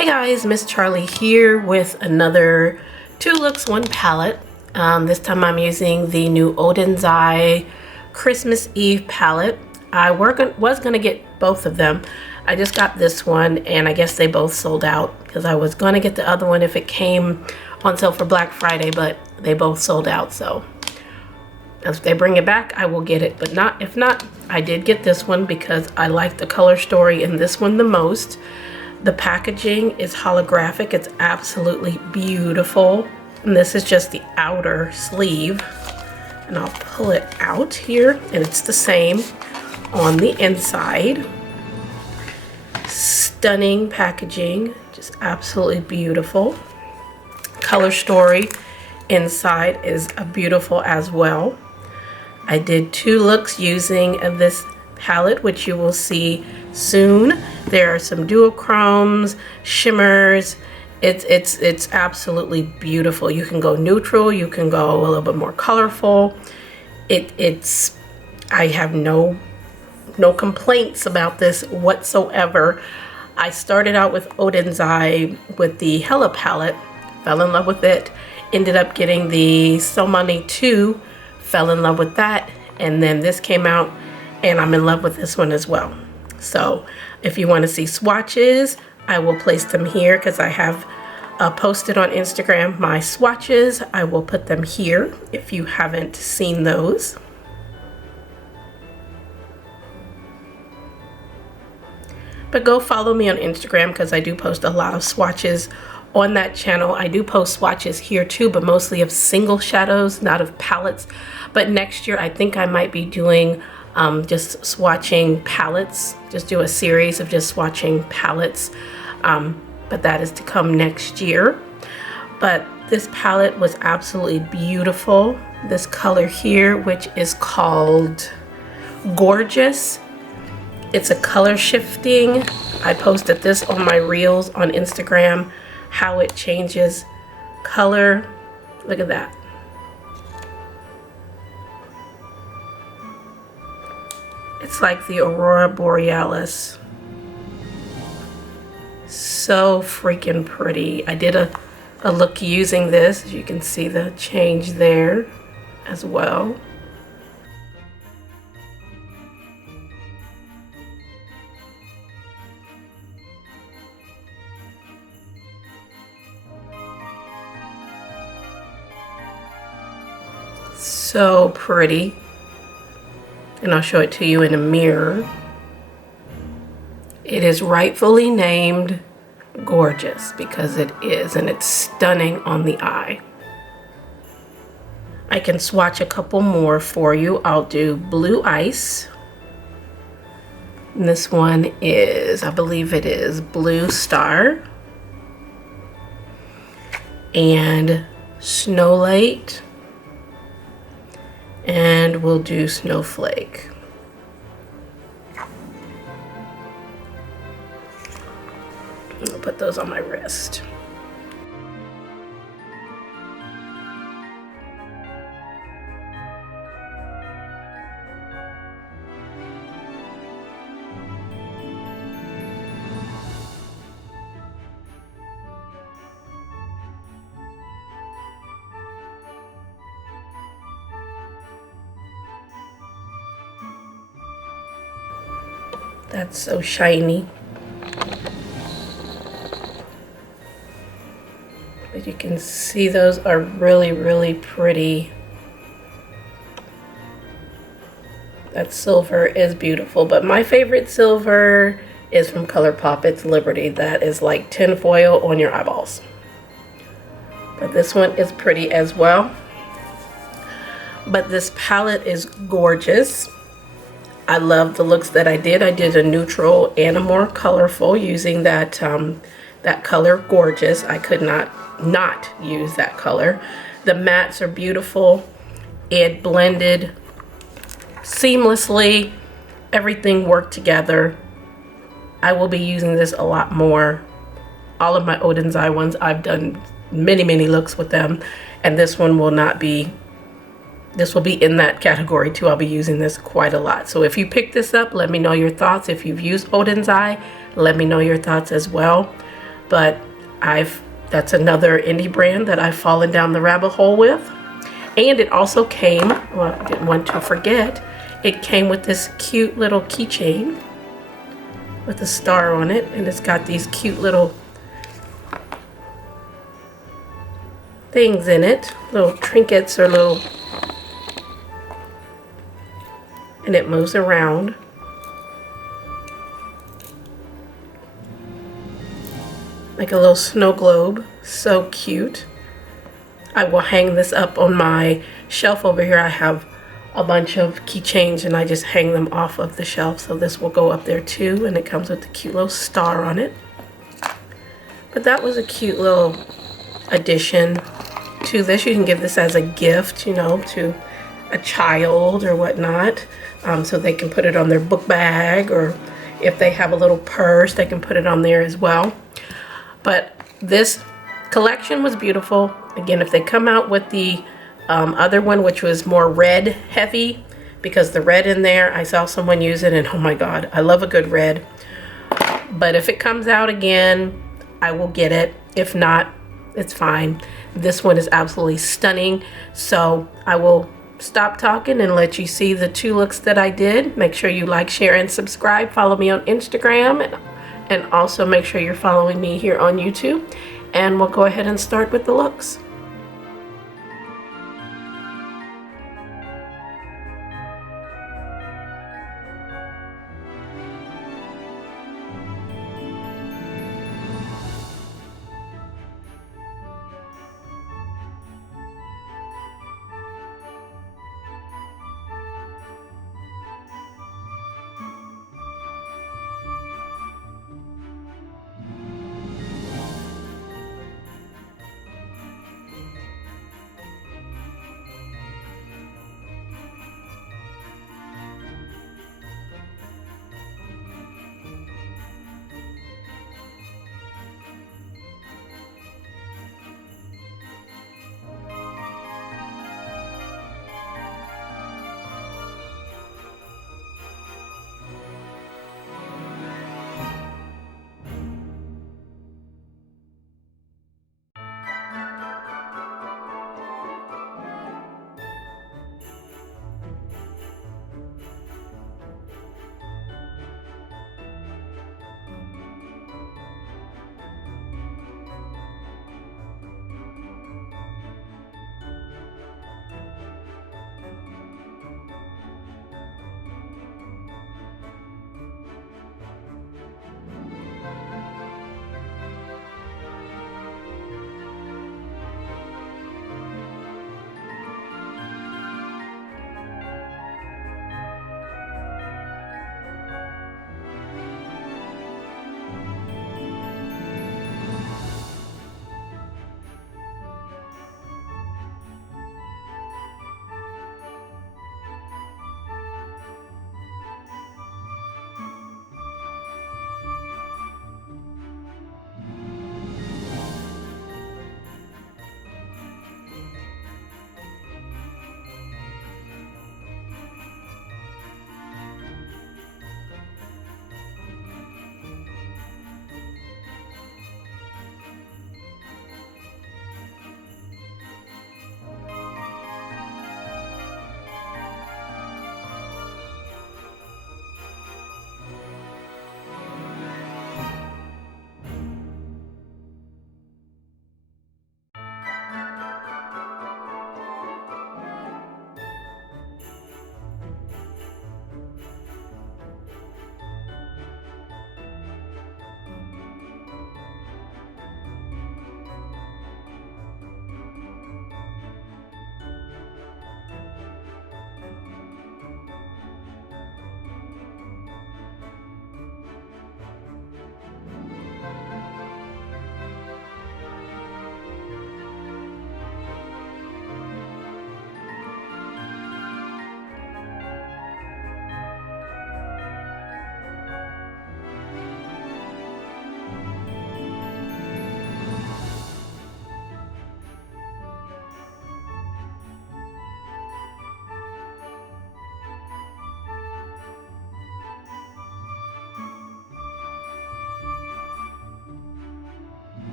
Hey guys, Miss Charlie here with another 2 Looks 1 palette. This time I'm using the new Oden'S Christmas Eve palette. I was gonna get both of them. I just got this one and I guess they both sold out because I was gonna get the other one if it came on sale for Black Friday, but they both sold out. So if they bring it back, I will get it, but if not, I did get this one because I like the color story in this one the most. The packaging is holographic. It's absolutely beautiful. And this is just the outer sleeve. And I'll pull it out here, and it's the same on the inside. Stunning packaging, just absolutely beautiful. Color story inside is beautiful as well. I did 2 looks using this palette, which you will see soon. There are some duochromes, shimmers. It's absolutely beautiful. You can go neutral, you can go a little bit more colorful. I have no complaints about this whatsoever. I started out with Oden'S with the HELA palette, fell in love with it, ended up getting the SOLMANE 2, fell in love with that, and then this came out and I'm in love with this one as well. So if you want to see swatches, I will place them here because I have posted on Instagram my swatches. I will put them here if you haven't seen those. But go follow me on Instagram because I do post a lot of swatches on that channel. I do post swatches here too, but mostly of single shadows, not of palettes. But next year I think I might be doing just swatching palettes, just do a series of just swatching palettes, but that is to come next year. But this palette was absolutely beautiful. This color here, which is called Gorgeous, it's a color shifting. I posted this on my reels on Instagram, how it changes color. Look at that. It's like the Aurora Borealis. So freaking pretty. I did a look using this. As you can see the change there as well. So pretty. And I'll show it to you in a mirror. It is rightfully named Gorgeous because it is, and it's stunning on the eye. I can swatch a couple more for you. I'll do Blue Ice. And this one is, I believe it is Blue Star. And Snow Light. And we'll do Snowflake. I'll put those on my wrist. That's so shiny. But you can see those are really, really pretty. That silver is beautiful, but my favorite silver is from ColourPop. It's Liberty. That is like tinfoil on your eyeballs. But this one is pretty as well. But this palette is gorgeous. I love the looks that I did. I did a neutral and a more colorful using that that color Gorgeous. I could not use that color. The mattes are beautiful. It blended seamlessly. Everything worked together. I will be using this a lot more. All of my Oden'S ones, I've done many looks with them, and this one will not be. This will be in that category too. I'll be using this quite a lot. So if you pick this up, let me know your thoughts. If you've used Oden'S, let me know your thoughts as well. but that's another indie brand that I've fallen down the rabbit hole with. And it also came, well, I didn't want to forget, it came with this cute little keychain with a star on it, and it's got these cute little things in it, little trinkets or little, and it moves around. Like a little snow globe. So cute. I will hang this up on my shelf over here. I have a bunch of keychains and I just hang them off of the shelf, so this will go up there too, and it comes with a cute little star on it. But that was a cute little addition to this. You can give this as a gift, you know, to a child or whatnot, so they can put it on their book bag, or if they have a little purse, they can put it on there as well. But this collection was beautiful. Again, if they come out with the other one, which was more red heavy, because the red in there, I saw someone use it and oh my god, I love a good red. But if it comes out again, I will get it. If not, it's fine. This one is absolutely stunning. So I will stop talking and let you see the 2 looks that I did. Make sure you like, share, and subscribe. Follow me on Instagram, and also make sure you're following me here on YouTube. And we'll go ahead and start with the looks.